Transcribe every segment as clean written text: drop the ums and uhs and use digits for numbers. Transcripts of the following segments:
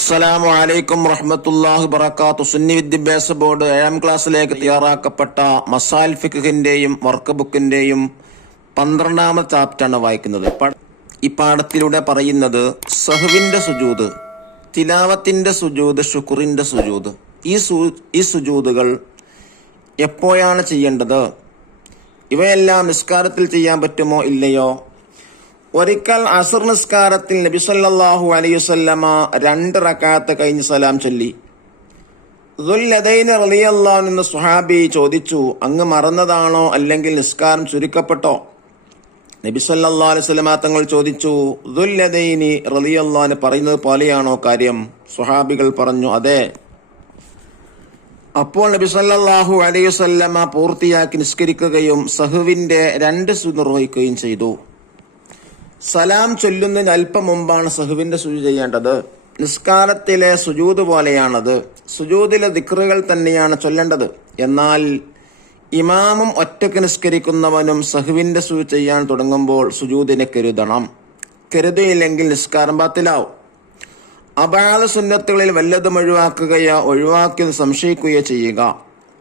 അസ്സലാമു അലൈക്കും വറഹ്മത്തുള്ളാഹി വബറകാതുഹു. സുന്നി വിദ്യാഭ്യാസ ബോർഡ് 7ാം ക്ലാസ്സിലേക്ക് തയ്യാറാക്കപ്പെട്ട മസായിൽ ഫിഖ്ഹിന്റെയും വർക്ക് ബുക്കിന്റെയും 12ാമത്തെ ചാപ്റ്ററാണ് വായിക്കുന്നത്. ഈ പാഠത്തിലൂടെ പറയുന്നത് സഹ്വിന്റെ സുജൂദ്, തിലാവത്തിന്റെ സുജൂദ്, ശുക്റിന്റെ സുജൂദ്. ഈ സുജൂദുകൾ എപ്പോഴാണ് ചെയ്യേണ്ടത്? ഇവയെല്ലാം നിസ്കാരത്തിൽ ചെയ്യാൻ പറ്റുമോ ഇല്ലയോ? ഒരിക്കൽ അസ്ർ നിസ്കാരത്തിൽ നബി സല്ലല്ലാഹു അലൈഹി വസല്ലമ 2 റക്അത്ത് കഴിഞ്ഞ് സലാം ചൊല്ലി. ദുൽയദൈൻ റളിയല്ലാഹു അൻഹു സ്വഹാബി ചോദിച്ചു, അങ്ങ് മറന്നതാണോ അല്ലെങ്കിൽ നിസ്കാരം ചുരുക്കപ്പെട്ടോ? നബി സല്ലല്ലാഹു അലൈഹി വസല്ലമ തങ്ങൾ ചോദിച്ചു, ദുൽയദൈൻ റളിയല്ലാഹു അൻഹു പറയുന്നത് പോലെയാണോ കാര്യം? സ്വഹാബികൾ പറഞ്ഞു, അതെ. അപ്പോൾ നബി സല്ലല്ലാഹു അലൈഹി വസല്ലമ പൂർത്തിയാക്കി നിസ്കരിക്കുകയും സഹ്വിന്റെ 2 സുജൂദ് നിർവഹിക്കുകയും ചെയ്തു. സലാം ചൊല്ലുന്നതിന് അല്പം മുമ്പാണ് സഹ്വിന്റെ സുജൂദ് ചെയ്യേണ്ടത്. നിസ്കാരത്തിലെ സുജൂദ് പോലെയാണത്. സുജൂദിലെ ദിക്റുകൾ തന്നെയാണ് ചൊല്ലേണ്ടത്. എന്നാൽ ഇമാമും ഒറ്റക്ക് നിസ്കരിക്കുന്നവനും സഹ്വിന്റെ സുജൂദ് ചെയ്യാൻ തുടങ്ങുമ്പോൾ സുജൂദിനെ കരുതണം. കരുതിയില്ലെങ്കിൽ നിസ്കാരം ബാത്തിലാവും. അബാദ സുന്നത്തുകളിൽ വല്ലതും ഒഴിവാക്കിയത് സംശയിക്കുകയോ ചെയ്യുക.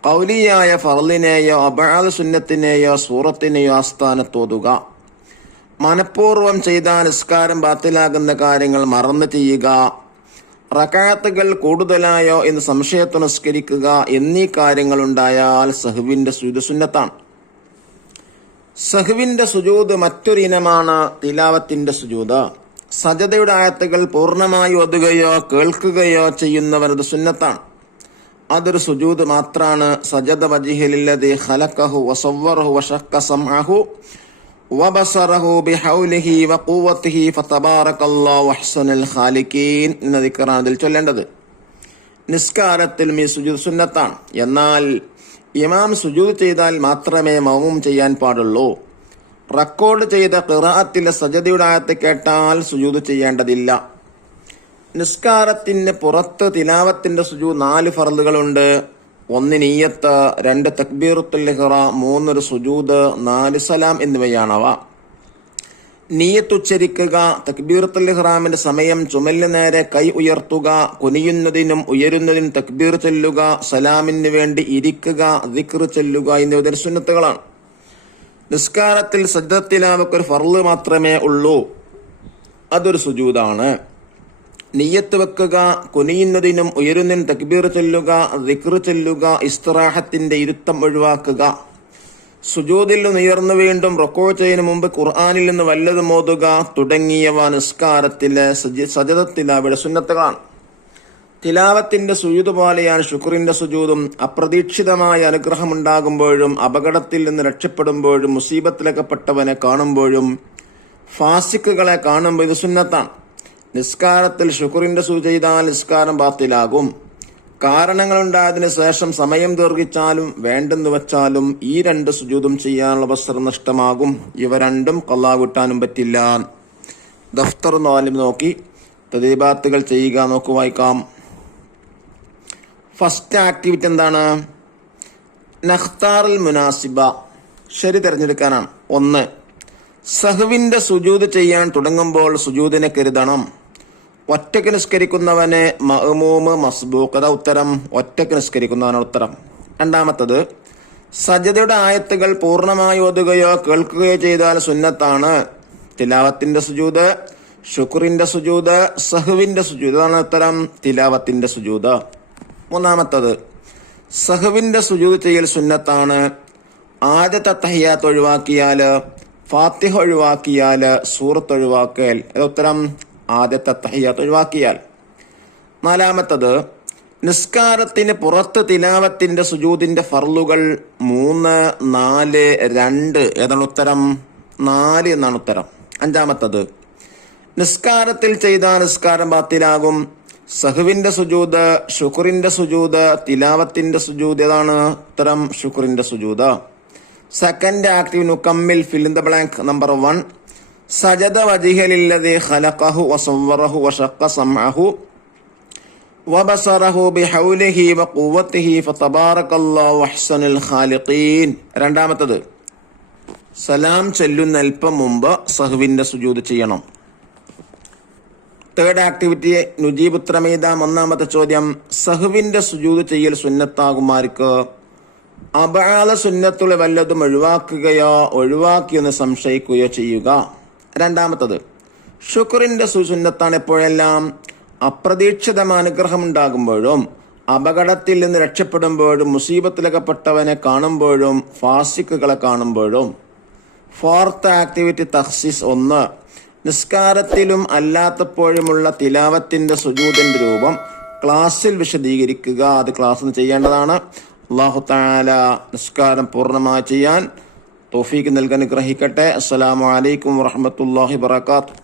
ഖൗലിയായ ഫർളിനെയോ അബാദ സുന്നത്തിനെയോ സൂറത്തിനെയോ ആസ്ഥാനത്തോതുക. മനഃപൂർവ്വം ചെയ്താൽ നിസ്കാരം ബാത്തിലാകുന്ന കാര്യങ്ങൾ മറന്നു ചെയ്യുക. റക്അത്തുകൾ കൂടുതലായോ എന്ന് സംശയത്തോടെ നിസ്കരിക്കുക എന്നീ കാര്യങ്ങൾ ഉണ്ടായാൽ സഹ്വിന്റെ സുജൂദ് സുന്നത്താണ്. സഹ്വിന്റെ സുജൂദ് മറ്റൊരു ഇനമാണ് തിലാവത്തിന്റെ സുജൂദ്. സജദയുടെ ആയത്തുകൾ പൂർണ്ണമായി ഓതുകയോ കേൾക്കുകയോ ചെയ്യുന്നവരത് സുന്നത്താണ്. അതൊരു സുജൂദ് മാത്രാണ്. സജദ വജ്ഹിലില്ലദീ ഖലഖഹു വസവ്വറഹു വശഖ്ക സമഅഹു വബസറഹു ബിഹൗലിഹി വഖുവ്വതിഹി ഫതബാറകല്ലാഹു അഹ്സനുൽ ഖാലിഖീൻ എന്ന ദിക്റാണ് അതിൽ ചൊല്ലേണ്ടത്. നിസ്കാരത്തിൽ ഈ സുജൂദ് സുന്നത്താണ്. എന്നാൽ ഇമാം സുജൂദ് ചെയ്താൽ മാത്രമേ മഅ്മൂം ചെയ്യാൻ പാടുള്ളൂ. റെക്കോർഡ് ചെയ്ത ഖിറാഅത്തിലെ സജദയുടെ ആയത്ത് കേട്ടാൽ സുജൂദ് ചെയ്യേണ്ടതില്ല. നിസ്കാരത്തിന് പുറത്ത് തിലാവത്തിന്റെ സുജൂദ് 4 ഫർളുകളുണ്ട്. 1 നിയ്യത്ത്, 2 തക്ബീറത്തുൽ ഇഹ്റാം, 3 ഒരു സുജൂദ്, 4 സലാം എന്നിവയാണവ. നിയ്യത്ത് ഉച്ചരിക്കുക, തക്ബീറത്തുൽ ഇഹ്റാമിന്റെ സമയം ചുമലിന് നേരെ കൈ ഉയർത്തുക, കുനിയുന്നതിനും ഉയരുന്നതിനും തക്ബീർ ചൊല്ലുക, സലാമിന് വേണ്ടി ഇരിക്കുക, ദിക്ർ ചൊല്ലുക എന്നിവ സുന്നത്തുകളാണ്. നിസ്കാരത്തിൽ സജ്ദത്ത് തിലാവക്ക് ഒരു ഫർള് മാത്രമേ ഉള്ളൂ. അതൊരു സുജൂദാണ്. നിയ്യത്ത് വെക്കുക, കുനിയുന്നതിനും ഉയരുന്നതിനും തക്ബീർ ചൊല്ലുക, ദിക്ർ ചൊല്ലുക, ഇസ്തിറാഹത്തിന്റെ ഇരുത്തം ഒഴിവാക്കുക, സുജൂദിൽ നിന്ന് ഉയർന്നു വീണ്ടും റുക്കൂ ചെയ്യുന്നതിന് മുമ്പ് ഖുർആനിൽ നിന്ന് വല്ലതും ഓതുക തുടങ്ങിയവ നിസ്കാരത്തിലെ സജദത്ത് തിലാവയുടെ സുന്നത്തുകളാണ്. തിലാവത്തിന്റെ സുജൂദ് പോലെയാണ് ശുക്റിന്റെ സുജൂദും. അപ്രതീക്ഷിതമായ അനുഗ്രഹമുണ്ടാകുമ്പോഴും അപകടത്തിൽ നിന്ന് രക്ഷപ്പെടുമ്പോഴും മുസീബത്തിലകപ്പെട്ടവനെ കാണുമ്പോഴും ഫാസിക്കുകളെ കാണുമ്പോൾ ഇത് സുന്നത്താണ്. നിസ്കാരത്തിൽ ശുക്റിന്റെ സുജൂദ് ചെയ്താൽ നിസ്കാരം ബാത്തിലാകും. കാരണങ്ങളുണ്ടായതിനു ശേഷം സമയം ദീർഘിച്ചാലും വേണ്ടെന്ന് വെച്ചാലും ഈ 2 സുജൂദും ചെയ്യാനുള്ള അവസരം നഷ്ടമാകും. ഇവ രണ്ടും ഖളാ കൂട്ടാനും പറ്റില്ല. ദഫ്തർ നോക്കി തദ്രീബാത്തുകൾ ചെയ്യുക. നോക്കു, വായിക്കാം. ഫസ്റ്റ് ആക്ടിവിറ്റി എന്താണ്? നഖ്താറുൽ മുനാസിബ, ശരി തിരഞ്ഞെടുക്കാനാണ്. 1. സഹ്വിന്റെ സുജൂദ് ചെയ്യാൻ തുടങ്ങുമ്പോൾ സുജൂദിനെ കരുതണം. ഒറ്റക്ക് നിസ്കരിക്കുന്നവനെ മഅ്മൂമ് മസ്ബൂഖ്, ഉത്തരം. ഒറ്റക്ക് നിസ്കരിക്കുന്നവനാണ് ഉത്തരം. 2. സജദയുടെ ആയത്തുകൾ പൂർണ്ണമായി ഓതുകയോ കേൾക്കുകയോ ചെയ്താൽ സുന്നത്താണ്. തിലാവത്തിന്റെ സുജൂദ്, ശുക്റിന്റെ സുജൂദ്, സഹ്വിന്റെ സുജൂദ്, അതാണ് ഉത്തരം. തിലാവത്തിന്റെ സുജൂദ്. 3. സഹ്വിന്റെ സുജൂദ് ചെയ്യൽ സുന്നത്താണ്. ആദ്യത്തെ തഹിയ്യാത്ത് ഒഴിവാക്കിയാൽ, ഫാത്തിഹ ഒഴിവാക്കിയാൽ, സൂറത്ത് ഒഴിവാക്കൽ, ഉത്തരം. ആദ്യത്തെ തഹിയ്യാത്ത് ഒഴിവാക്കിയാൽ. 4. നിസ്കാരത്തിന് പുറത്ത് തിലാവത്തിന്റെ സുജൂദിന്റെ ഫർളുകൾ 3, 4, 2 ഏതാണ് ഉത്തരം? 4 എന്നാണ് ഉത്തരം. 5. നിസ്കാരത്തിൽ ചെയ്താൽ നിസ്കാരം ബാത്തിലാകും. സഹ്വിന്റെ സുജൂദ്, ശുക്റിന്റെ സുജൂദ്, തിലാവത്തിന്റെ സുജൂദ് ഏതാണ് ഉത്തരം? ശുക്റിന്റെ സുജൂദ്. സെക്കൻഡ് ആക്റ്റീവ് നുകമ്മിൽ fill in the blank. Number 1, സജദ വജ്ഹിലില്ലദീ ഖലഖഹു വസവ്വറഹു വശഖ്ക സമഅഹു വബസറഹു ബിഹൗലിഹി വഖുവ്വതിഹി ഫതബാറകല്ലാഹു അഹ്സനുൽ ഖാലിഖീൻ. 2. സലാം ചൊല്ലുന്ന അല്പം മുമ്പ് സഹ്വിന്റെ സുജൂദ് ചെയ്യണം. തേർഡ് ആക്ടിവിറ്റി നുജീബ് ഉത്തരമെഴുതാം. ഒന്നാമത്തെ ചോദ്യം, സഹ്വിന്റെ സുജൂദ് ചെയ്യൽ സുന്നത്താകുമാർക്ക് അബഅല സുന്നത്തുള്ള വല്ലതും ഒഴിവാക്കുകയോ ഒഴിവാക്കിയെന്ന് സംശയിക്കുകയോ ചെയ്യുക. രണ്ടാമത്തത്, ശുക്രിന്റെ സുന്നത്താണ് എപ്പോഴെല്ലാം അപ്രതീക്ഷിതമായ അനുഗ്രഹം ഉണ്ടാകുമ്പോഴും അപകടത്തിൽ നിന്ന് രക്ഷപ്പെടുമ്പോഴും മുസീബത്തിലകപ്പെട്ടവനെ കാണുമ്പോഴും ഫാസിക്കുകളെ കാണുമ്പോഴും. ഫോർത്ത് ആക്ടിവിറ്റി തഖ്സീസ് 1, നിസ്കാരത്തിലും അല്ലാത്തപ്പോഴുമുള്ള തിലാവത്തിന്റെ സുജൂദിന്റെ രൂപം ക്ലാസ്സിൽ വിശദീകരിക്കുക. അത് ക്ലാസ്സിൽ ചെയ്യേണ്ടതാണ്. അല്ലാഹു തആല നിസ്കാരം പൂർണ്ണമായി ചെയ്യാൻ തൗഫീഖ് നൽകാൻ അനുഗ്രഹിക്കട്ടെ. അസ്സലാമു അലൈക്കും വറഹ്മത്തുള്ളാഹി വബറകാതുഹു.